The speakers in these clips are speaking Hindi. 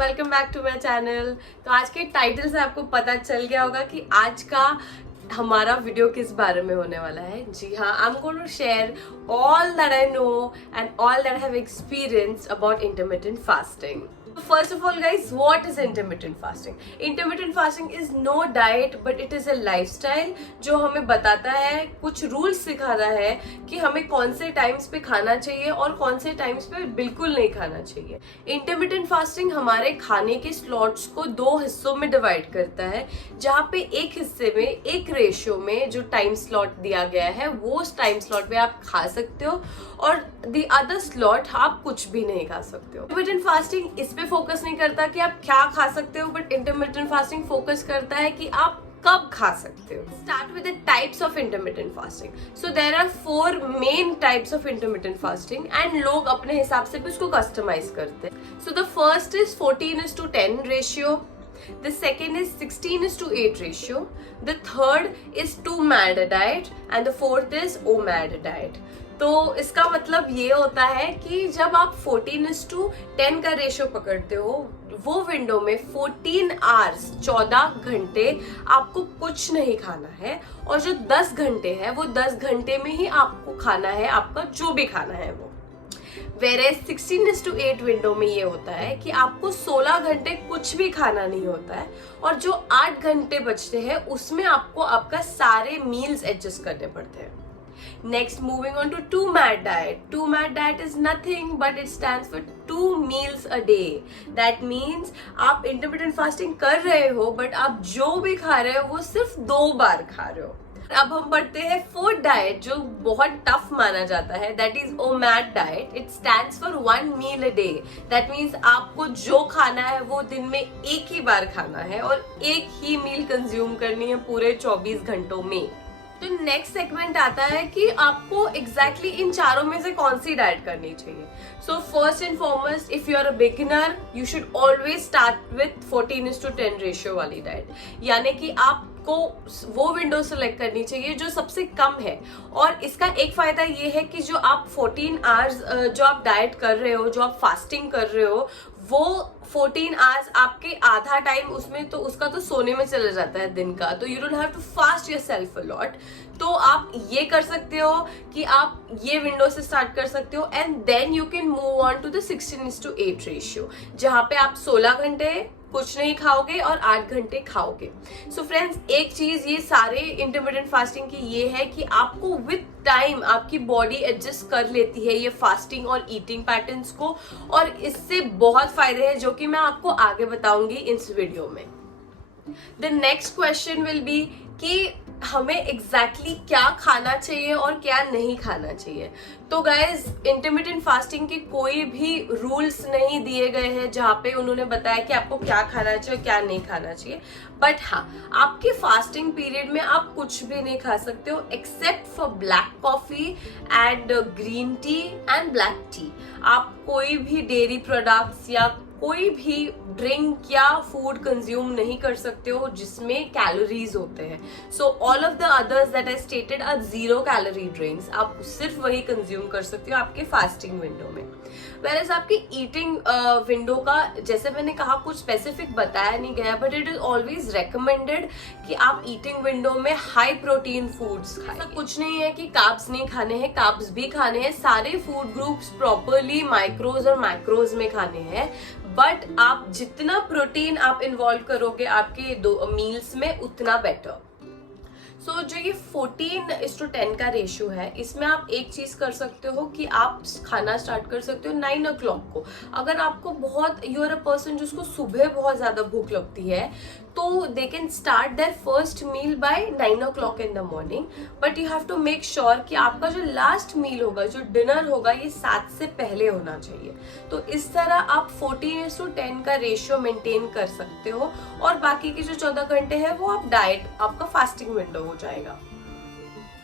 Welcome back to my channel. तो आज के टाइटल से आपको पता चल गया होगा कि आज का हमारा वीडियो किस बारे में होने वाला है। जी हाँ, I am going to share all that I know and all that I have experienced about intermittent fasting. First of all guys, what is intermittent fasting? Intermittent fasting is no diet but it is a lifestyle जो हमें बताता है, कुछ रूल्स सिखाता है कि हमें कौन से टाइम्स पे खाना चाहिए और कौन से टाइम्स पे बिल्कुल नहीं खाना चाहिए। इंटरमिटेंट फास्टिंग हमारे खाने के स्लॉट्स को दो हिस्सों में डिवाइड करता है, जहाँ पे एक हिस्से में एक रेशियो में जो टाइम स्लॉट दिया गया है वो टाइम स्लॉट पे आप खा सकते हो और द अदर स्लॉट आप कुछ भी नहीं खा सकते हो। इंटरमिटेंट फास्टिंग इस पे फोकस नहीं करता कि आप क्या खा सकते हो, बट इंटरमिटेंट फास्टिंग फोकस करता है कि आप कब खा सकते हो। Start with the types of intermittent fasting. So there are 4 main types of intermittent fasting and लोग अपने हिसाब से भी उसको कस्टमाइज करते हैं। So the first is 14:10 ratio, the second is 16:8 ratio, the third is 2MAD diet and the fourth is OMAD diet। तो इसका मतलब ये होता है कि जब आप 14:10 का रेशियो पकड़ते हो, वो विंडो में 14 आवर्स 14 घंटे आपको कुछ नहीं खाना है और जो 10 घंटे है वो 10 घंटे में ही आपको खाना है आपका जो भी खाना है वो। Whereas 16:8 विंडो में ये होता है कि आपको 16 घंटे कुछ भी खाना नहीं होता है और जो 8 घंटे बचते हैं उसमें आपको आपका सारे मील्स एडजस्ट करने पड़ते हैं। Next, moving on to 2MAD diet. 2MAD diet is nothing but it stands for 2 meals a day. That means आप intermittent fasting कर रहे हो बट आप जो भी खा रहे हो वो सिर्फ 2 बार खा रहे हो। अब हम बढ़ते हैं फूड डाइट जो बहुत टफ माना जाता है, that is OMAD diet. It stands for 1 meal a day. That means आपको जो खाना है वो दिन में एक ही बार खाना है और एक ही मील कंज्यूम करनी है पूरे 24 घंटों में। तो नेक्स्ट सेगमेंट आता है कि आपको एग्जैक्टली इन चारों में से कौन सी डाइट करनी चाहिए। So first and foremost, if you are a beginner you should always start with 14:10 ratio वाली डाइट, यानी कि आपको वो विंडो सेलेक्ट करनी चाहिए जो सबसे कम है। और इसका एक फायदा ये है कि जो आप 14 आवर्स जो आप डाइट कर रहे हो, जो आप फास्टिंग कर रहे हो, वो 14 आवर्स आपके आधा टाइम उसमें तो उसका तो सोने में चला जाता है दिन का, तो you don't have to fast yourself a lot. तो आप ये कर सकते हो कि आप ये विंडो से स्टार्ट कर सकते हो and then you can move on to the 16:8 ratio, जहां पे आप 16 घंटे कुछ नहीं खाओगे और 8 घंटे खाओगे। सो फ्रेंड्स, एक चीज ये सारे इंटरमिटेंट फास्टिंग की ये है कि आपको विद टाइम आपकी बॉडी एडजस्ट कर लेती है ये फास्टिंग और ईटिंग पैटर्न्स को, और इससे बहुत फायदे हैं जो कि मैं आपको आगे बताऊंगी इस वीडियो में। The next question will be कि हमें एग्जैक्टली क्या खाना चाहिए और क्या नहीं खाना चाहिए। तो गाइज, इंटरमिटेंट फास्टिंग के कोई भी रूल्स नहीं दिए गए हैं जहाँ पे उन्होंने बताया कि आपको क्या खाना चाहिए क्या नहीं खाना चाहिए, बट हाँ, आपके फास्टिंग पीरियड में आप कुछ भी नहीं खा सकते हो except for black coffee and green tea and black T. आप कोई भी डेयरी प्रोडक्ट्स या कोई भी ड्रिंक या फूड कंज्यूम नहीं कर सकते हो जिसमें कैलोरीज होते हैं। So all of the others that I stated are 0 calorie drinks. आप सिर्फ वही कंज्यूम कर सकते हो आपके फास्टिंग विंडो में। वेरएज आपकी ईटिंग विंडो का, जैसे मैंने कहा, कुछ स्पेसिफिक बताया नहीं गया, but it is always recommended कि आप ईटिंग विंडो में हाई प्रोटीन फूड्स खाएं। ऐसा कुछ नहीं है कि कार्ब्स नहीं खाने हैं, कार्ब्स भी खाने हैं। सारे फूड ग्रुप्स प्रॉपरली माइक्रोज और मैक्रोज में खाने हैं, बट आप जितना प्रोटीन आप इन्वॉल्व करोगे आपके 2 मील्स में उतना बेटर। सो जो ये 14:10 का रेशियो है, इसमें आप एक चीज कर सकते हो कि आप खाना स्टार्ट कर सकते हो 9 o'clock को। अगर आपको बहुत, यू आर अ पर्सन जिसको सुबह बहुत ज्यादा भूख लगती है, तो they can start their first meal by 9 o'clock in the morning, but you have to make sure कि आपका जो लास्ट मील होगा, जो डिनर होगा, ये 7 से पहले होना चाहिए। तो इस तरह आप 14:10 का रेशियो मेंटेन कर सकते हो और बाकी के जो 14 घंटे हैं वो आप डाइट, आपका फास्टिंग विंडो हो जाएगा।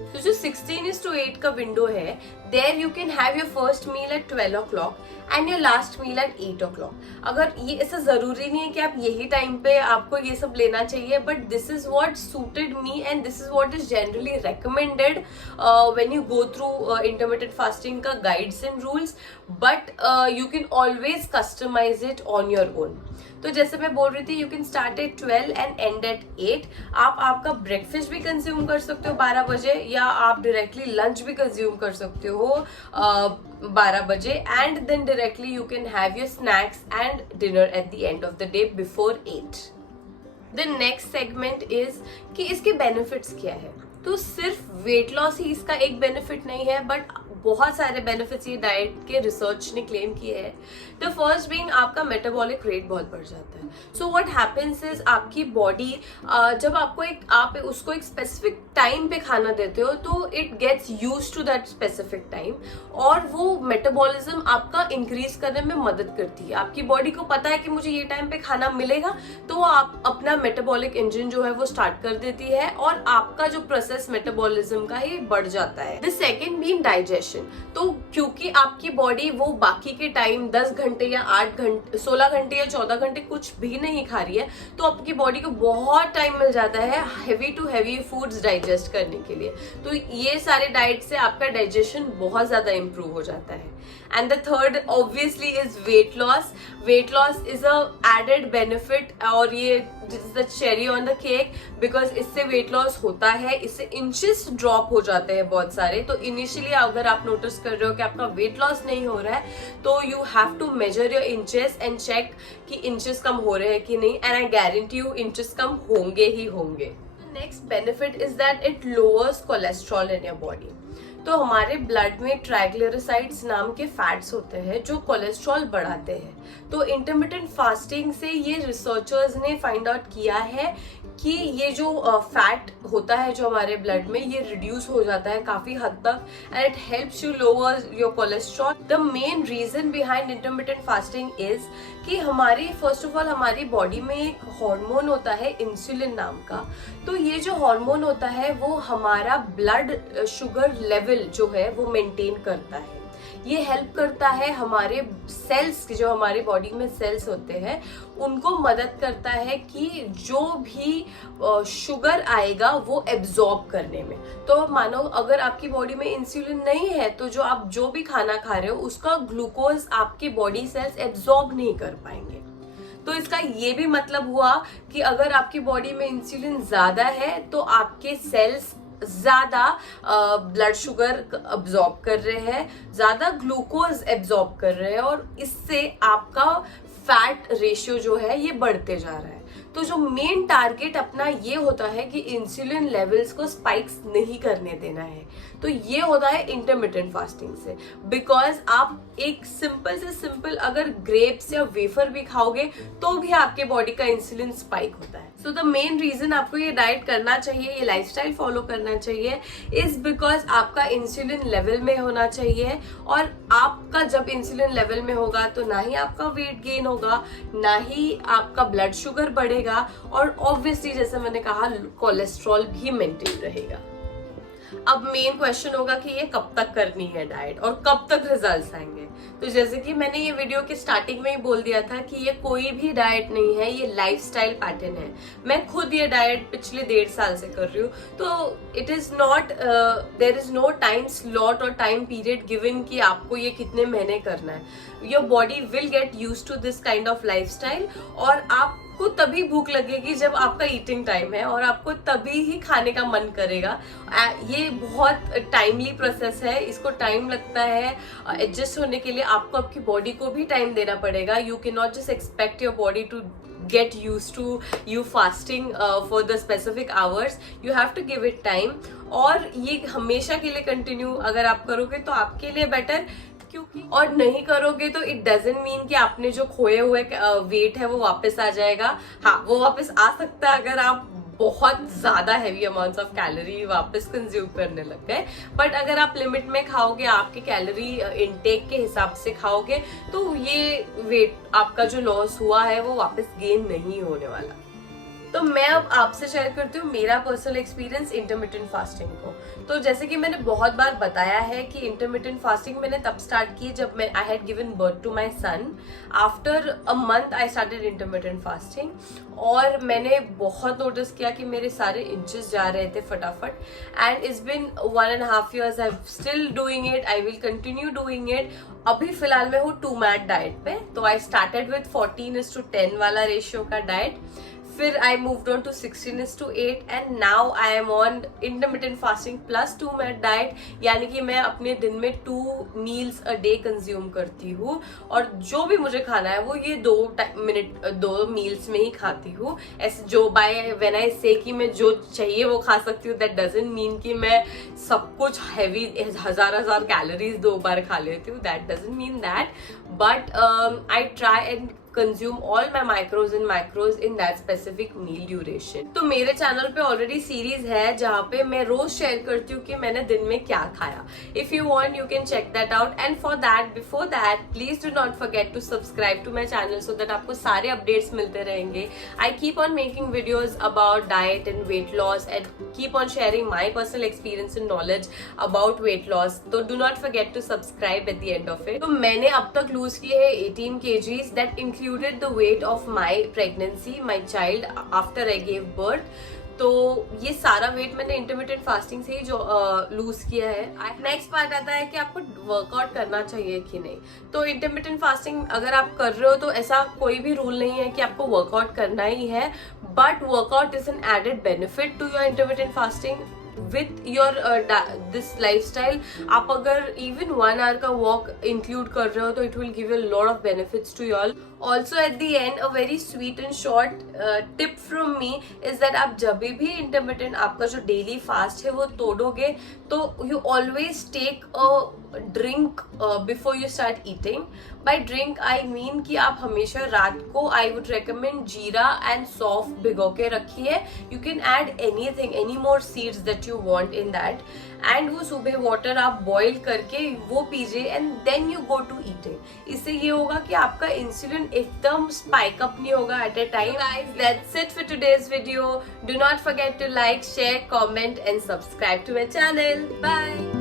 तो जो 16:8 का विंडो है, there you can have your first meal at 12 o'clock and your last meal at 8 o'clock. अगर ये ऐसा जरूरी नहीं है कि आप यही टाइम पे आपको ये सब लेना चाहिए, but this is what suited me and this is what is generally recommended when you go through intermittent fasting का guides and rules, but you can always customise it on your own. तो जैसे मैं बोल रही थी, you can start at 12 and and at 8. आप आपका ब्रेकफास्ट भी कंज्यूम कर सकते हो 12 बजे, या आप डायरेक्टली लंच भी कंज्यूम कर सकते हो 12 बजे, and then directly you can have your snacks and dinner at the end of the day before 8. The next segment is कि इसके बेनिफिट्स क्या है. तो सिर्फ वेट लॉस ही इसका एक बेनिफिट नहीं है, बट बहुत सारे बेनिफिट्स ये डाइट के रिसर्च ने क्लेम किए हैं. द फर्स्ट बीइंग आपका मेटाबॉलिक रेट बहुत बढ़ जाता है. सो व्हाट हैपेंस इज आपकी बॉडी जब आप उसको एक स्पेसिफिक टाइम पे खाना देते हो, तो it gets used to that specific time, और वो मेटाबॉलिज्म आपका इंक्रीज करने में मदद करती है. आपकी बॉडी को पता है कि मुझे ये टाइम पे खाना मिलेगा, तो आप अपना मेटाबॉलिक इंजन जो है वो स्टार्ट कर देती है, और आपका जो प्रोसेस मेटाबॉलिज्म का है बढ़ जाता है. The second being digestion. तो क्योंकि आपकी बॉडी वो बाकी के टाइम 10 घंटे या 8 घंटे 16 घंटे या 14 घंटे कुछ भी नहीं खा रही है, तो आपकी बॉडी को बहुत टाइम मिल जाता है heavy to heavy foods digest करने के लिए. तो ये सारे डाइट से आपका डाइजेशन बहुत ज्यादा इंप्रूव हो जाता है. And the third obviously is weight loss. Weight loss is a added benefit, और ये the cherry on the cake, because इससे वेट लॉस होता है, इससे इंचेस ड्रॉप हो जाते हैं बहुत सारे. तो इनिशियली अगर आप नोटिस कर रहे हो कि आपका वेट लॉस नहीं हो रहा है, तो you have to measure your inches and check कि इंचेस कम हो रहे हैं कि नहीं, and I guarantee you inches कम होंगे ही होंगे. Next benefit is that it lowers cholesterol in your body. तो हमारे ब्लड में ट्राइग्लिसराइड्स नाम के फैट्स होते हैं जो कोलेस्ट्रॉल बढ़ाते हैं. तो इंटरमिटेंट फास्टिंग से ये रिसर्चर्स ने फाइंड आउट किया है कि ये जो फैट होता है जो हमारे ब्लड में, ये रिड्यूस हो जाता है काफी हद तक, and it helps you lower your cholesterol. The main reason behind intermittent fasting is कि हमारी फर्स्ट ऑफ ऑल हमारी बॉडी में एक हार्मोन होता है इंसुलिन नाम का. तो ये जो हार्मोन होता है वो हमारा ब्लड शुगर लेवल जो है वो मेंटेन करता है. ये हेल्प करता है हमारे सेल्स, जो हमारी बॉडी में सेल्स होते हैं, उनको मदद करता है कि जो भी शुगर आएगा वो एब्जॉर्ब करने में. तो मानो अगर आपकी बॉडी में इंसुलिन नहीं है, तो जो आप जो भी खाना खा रहे हो उसका ग्लूकोज आपकी बॉडी सेल्स एब्जॉर्ब नहीं कर पाएंगे. तो इसका ये भी मतलब हुआ कि अगर आपकी बॉडी में इंसुलिन ज्यादा है, तो आपके सेल्स ज्यादा ब्लड शुगर अब्जॉर्ब कर रहे हैं, ज्यादा ग्लूकोज एब्जॉर्ब कर रहे हैं, और इससे आपका फैट रेशियो जो है ये बढ़ते जा रहा है. तो जो मेन टारगेट अपना ये होता है कि इंसुलिन लेवल्स को स्पाइक्स नहीं करने देना है. तो ये होता है इंटरमिटेंट फास्टिंग से, बिकॉज आप एक सिंपल से सिंपल अगर ग्रेप्स या वेफर भी खाओगे तो भी आपके बॉडी का इंसुलिन स्पाइक होता है. सो द मेन रीजन आपको ये डाइट करना चाहिए, ये लाइफस्टाइल फॉलो करना चाहिए, इज बिकॉज आपका इंसुलिन लेवल में होना चाहिए. और आपका जब इंसुलिन लेवल में होगा तो ना ही आपका वेट गेन होगा, ना ही आपका ब्लड शुगर बढ़ेगा, और ऑब्वियसली जैसे मैंने कहा कोलेस्ट्रॉल भी मेंटेन रहेगा. अब मेन क्वेश्चन होगा कि ये कब तक करनी है डाइट और कब तक रिजल्ट्स आएंगे. तो जैसे कि मैंने ये वीडियो के स्टार्टिंग में ही बोल दिया था कि ये कोई भी डाइट नहीं है, ये लाइफस्टाइल पैटर्न है. मैं खुद ये डाइट पिछले 1.5 साल से कर रही हूँ. तो it is not, there is no time slot और टाइम पीरियड गिवन कि आपको ये कितने महीने करना है. Your body will get use to this kind of lifestyle, और आपको तभी भूख लगेगी जब आपका ईटिंग टाइम है, और आपको तभी ही खाने का मन करेगा. ये बहुत टाइमली प्रोसेस है, इसको टाइम लगता है एडजस्ट होने के लिए. आपको आपकी बॉडी को भी टाइम देना पड़ेगा. You can not just expect your body to get used to you fasting for the specific hours. You have to give it time, और ये हमेशा के लिए कंटिन्यू अगर आप करोगे तो आपके लिए बेटर, क्योंकि और नहीं करोगे तो इट डजंट मीन कि आपने जो खोए हुए वेट है वो वापस आ जाएगा. हाँ, वो वापस आ सकता है अगर आप बहुत ज्यादा हैवी अमाउंट्स ऑफ कैलोरी वापस कंज्यूम करने लग गए. बट अगर आप लिमिट में खाओगे, आपके कैलोरी इनटेक के हिसाब से खाओगे, तो ये वेट आपका जो लॉस हुआ है वो वापस गेन नहीं होने वाला. तो मैं अब आपसे शेयर करती हूँ मेरा पर्सनल एक्सपीरियंस इंटरमिटेंट फास्टिंग को। तो जैसे कि मैंने बहुत बार बताया है कि इंटरमिटेंट फास्टिंग मैंने तब स्टार्ट की जब मैं I had given birth to my son. After a month I started intermittent fasting, और मैंने बहुत नोटिस किया कि मेरे सारे इंचेस जा रहे थे फटाफट। And it's been 1.5 years, I still doing it, I will continue doing it. अभी फिलहाल मैं हूँ 2 मैट डाइट पे। तो आई स्टार्टेड विद 14:10 वाला रेशियो का डाइट, फिर I moved on to 16:8 and now I am on intermittent fasting plus 2 mat diet. यानी कि मैं अपने दिन में 2 meals अ डे कंज्यूम करती हूँ, और जो भी मुझे खाना है वो ये 2 meals में ही खाती हूँ। ऐसे जो बाय व्हेन आई से कि मैं जो चाहिए वो खा सकती हूँ, दैट डजंट मीन कि मैं सब कुछ हैवी 1000 कैलोरीज 2 बार खा लेती हूँ, that doesn't mean that. But I try and consume all my macros in that specific meal duration। तो मेरे चैनल पे ऑलरेडी सीरीज है जहाँ पे मैं रोज शेयर करती हूँ कि मैंने दिन में क्या खाया। If you want you can check that out, and for that before that please do not forget to subscribe to my channel so that आपको सारे अपडेट्स मिलते रहेंगे। I keep on making videos about diet and weight loss and keep on sharing my personal experience and knowledge about weight loss. तो do not forget to subscribe at the end of it. तो मैंने अब तक लूज किए है 18 kgs, that included the weight of my pregnancy, my child after I gave birth। तो ये सारा वेट मैंने इंटरमिटेंट फास्टिंग से ही जो लूज किया है। नेक्स्ट पार्ट आता है कि आपको वर्कआउट करना चाहिए कि नहीं। तो इंटरमिटेंट फास्टिंग अगर आप कर रहे हो तो ऐसा कोई भी रूल नहीं है कि आपको वर्कआउट करना ही है, but workout is an added benefit to your intermittent fasting with your this lifestyle। आप अगर even 1 hour का walk include कर रहे हो तो it will give you a lot of benefits to you all। Also at the end a very sweet and short tip from me is that आप जब भी intermittent आपका जो daily fast है वो तोड़ोगे तो you always take a drink before you start eating। by drink I mean कि आप हमेशा रात को I would recommend जीरा and सौंफ भिगो के रखिए। You can add anything, any more seeds that you want in that, and वो सुबह वाटर आप बॉईल करके वो पीजिए and then you go to eating. इससे ये होगा कि आपका इंसुलिन एकदम स्पाइक अप नहीं होगा at a time. Guys that's it for today's video. Do not forget to like, share, comment and subscribe to my channel. Bye.